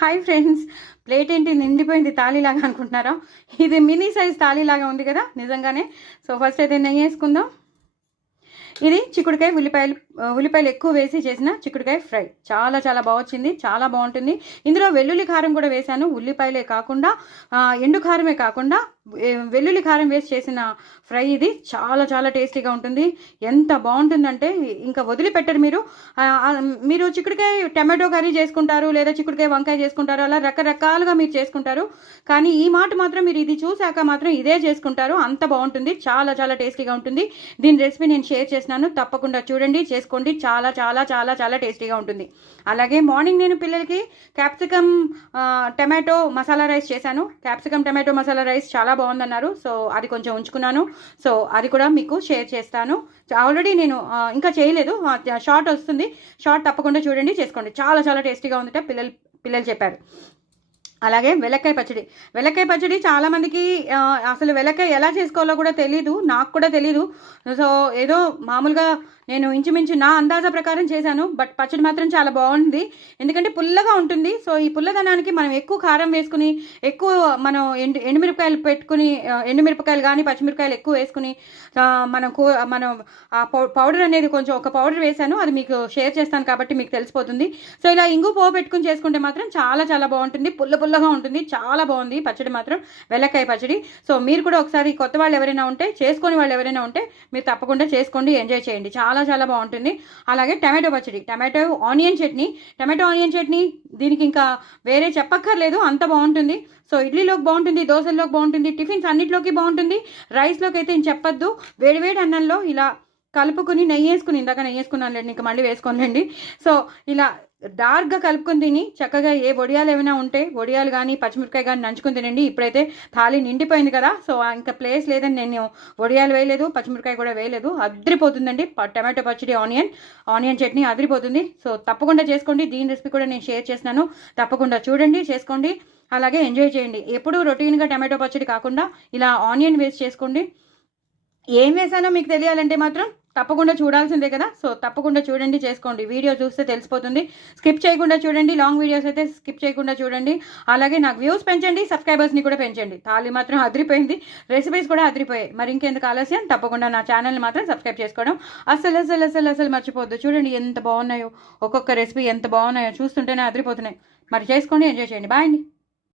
Hi friends, plate ఏంటి నిండిపోయింది తాళీలాగా అనుకుంటున్నారా? ఇది మినీ సైజ్ తాళీలాగా ఉంది కదా నిజంగానే. సో ఫస్ట్ అయితే నెయ్యి వేసుకుందాం. ఇది చిక్కుడుకాయ ఉల్లిపాయలు ఎక్కువ వేసి చేసిన చిక్కుడుకాయ ఫ్రై. చాలా చాలా బాగా వచ్చింది, చాలా బాగుంటుంది. ఇందులో వెల్లుల్లి కారం కూడా వేశాను. ఉల్లిపాయలే కాకుండా ఎండు కారమే కాకుండా వెల్లుల్లి కారం వేసి చేసిన ఫ్రై ఇది చాలా చాలా టేస్టీగా ఉంటుంది. ఎంత బాగుంటుందంటే ఇంకా వదిలిపెట్టరు మీరు. మీరు చిక్కుడుకాయ టమాటో కర్రీ చేసుకుంటారు, లేదా చిక్కుడుకాయ వంకాయ చేసుకుంటారు, అలా రకరకాలుగా మీరు చేసుకుంటారు. కానీ ఈ మాట మాత్రం మీరు ఇది చూశాక మాత్రం ఇదే చేసుకుంటారు. అంత బాగుంటుంది, చాలా చాలా టేస్టీగా ఉంటుంది. దీని రెసిపీ నేను షేర్ చేసినాను, తప్పకుండా చూడండి, చేసుకోండి. చాలా చాలా చాలా చాలా టేస్టీగా ఉంటుంది. అలాగే మార్నింగ్ నేను పిల్లలకి క్యాప్సికమ్ టమాటో మసాలా రైస్ చేశాను. క్యాప్సికమ్ టమాటో మసాలా రైస్ చాలా బాగుందన్నారు. సో అది కొంచెం ఉంచుకున్నాను. సో అది కూడా మీకు షేర్ చేస్తాను. ఆల్రెడీ నేను ఇంకా చేయలేదు, షార్ట్ వస్తుంది. షార్ట్ తప్పకుండా చూడండి, చేసుకోండి. చాలా చాలా టేస్టీగా ఉందట పిల్లలు చెప్పారు. అలాగే వెలక్కాయ పచ్చడి చాలామందికి అసలు వెలక్కాయ ఎలా చేసుకోవాలో కూడా తెలీదు, నాకు కూడా తెలీదు. సో ఏదో మామూలుగా నేను ఇంచుమించు నా అందాజా ప్రకారం చేశాను. బట్ పచ్చడి మాత్రం చాలా బాగుంది, ఎందుకంటే పుల్లగా ఉంటుంది. సో ఈ పుల్లదనానికి మనం ఎక్కువ కారం వేసుకుని, ఎక్కువ మనం ఎండుమిరపకాయలు పెట్టుకుని, ఎండుమిరపకాయలు కానీ పచ్చిమిరపకాయలు ఎక్కువ వేసుకుని మనం ఆ పౌడర్ అనేది కొంచెం ఒక పౌడర్ వేశాను, అది మీకు షేర్ చేస్తాను కాబట్టి మీకు తెలిసిపోతుంది. సో ఇలా ఇంగు పోపు పెట్టుకుని చేసుకుంటే మాత్రం చాలా చాలా బాగుంటుంది, పుల్లగా ఉంటుంది. చాలా బాగుంది పచ్చడి మాత్రం, వెల్లకాయ పచ్చడి. సో మీరు కూడా ఒకసారి కొత్త వాళ్ళు ఎవరైనా ఉంటే, చేసుకొని వాళ్ళు ఎవరైనా ఉంటే మీరు తప్పకుండా చేసుకోండి, ఎంజాయ్ చేయండి. చాలా చాలా బాగుంటుంది. అలాగే టమాటో పచ్చడి, టమాటో ఆనియన్ చట్నీ, దీనికి ఇంకా వేరే చెప్పక్కర్లేదు, అంత బాగుంటుంది. సో ఇడ్లీలోకి బాగుంటుంది, దోశల్లోకి బాగుంటుంది, టిఫిన్స్ అన్నింటిలోకి బాగుంటుంది. రైస్లోకి అయితే చెప్పొద్దు. వేడివేడి అన్నంలో ఇలా కలుపుకుని నెయ్యి వేసుకున్నానులేండి, ఇంకా మళ్ళీ వేసుకోనండి. సో ఇలా డార్క్గా కలుపుకొని తిని చక్కగా ఏ వడియాలు ఏమైనా ఉంటే వడియాలు కానీ పచ్చిమిరపకాయ కానీ నంచుకొని తినండి. ఇప్పుడైతే థాలీ నిండిపోయింది కదా, సో ఇంకా ప్లేస్ లేదని నేను వడియాలు వేయలేదు, పచ్చిమిరపకాయ కూడా వేయలేదు. అదిరిపోతుందండి టమాటో పచ్చడి, ఆనియన్ చట్నీ అదిరిపోతుంది. సో తప్పకుండా చేసుకోండి. దీని రెసిపీ కూడా నేను షేర్ చేస్తున్నాను, తప్పకుండా చూడండి, చేసుకోండి. అలాగే ఎంజాయ్ చేయండి. ఎప్పుడూ రొటీన్గా టమాటో పచ్చడి కాకుండా ఇలా ఆనియన్ వేసి చేసుకోండి. ఏం వేసానో మీకు తెలియాలంటే మాత్రం తప్పకుండా చూడాల్సిందే కదా. సో తప్పకుండా చూడండి, చేసుకోండి. వీడియో చూస్తే తెలిసిపోతుంది. స్కిప్ చేయకుండా చూడండి, లాంగ్ వీడియోస్ అయితే స్కిప్ చేయకుండా చూడండి. అలాగే నాకు వ్యూస్ పెంచండి, సబ్స్క్రైబర్స్ని కూడా పెంచండి. థాలీ మాత్రం అదిరిపోయింది, రెసిపీస్ కూడా అదిరిపోయాయి. మరి ఇంకెందుకు ఆలస్యం, తప్పకుండా నా ఛానల్ని మాత్రం సబ్స్క్రైబ్ చేసుకోవడం అసలు మర్చిపోద్దు. చూడండి ఎంత బాగున్నాయో, ఒక్కొక్క రెసిపీ ఎంత బాగున్నాయో చూస్తుంటేనే అదిరిపోతున్నాయి. మరి చేసుకోండి, ఎంజాయ్ చేయండి. బాయ్ అండి.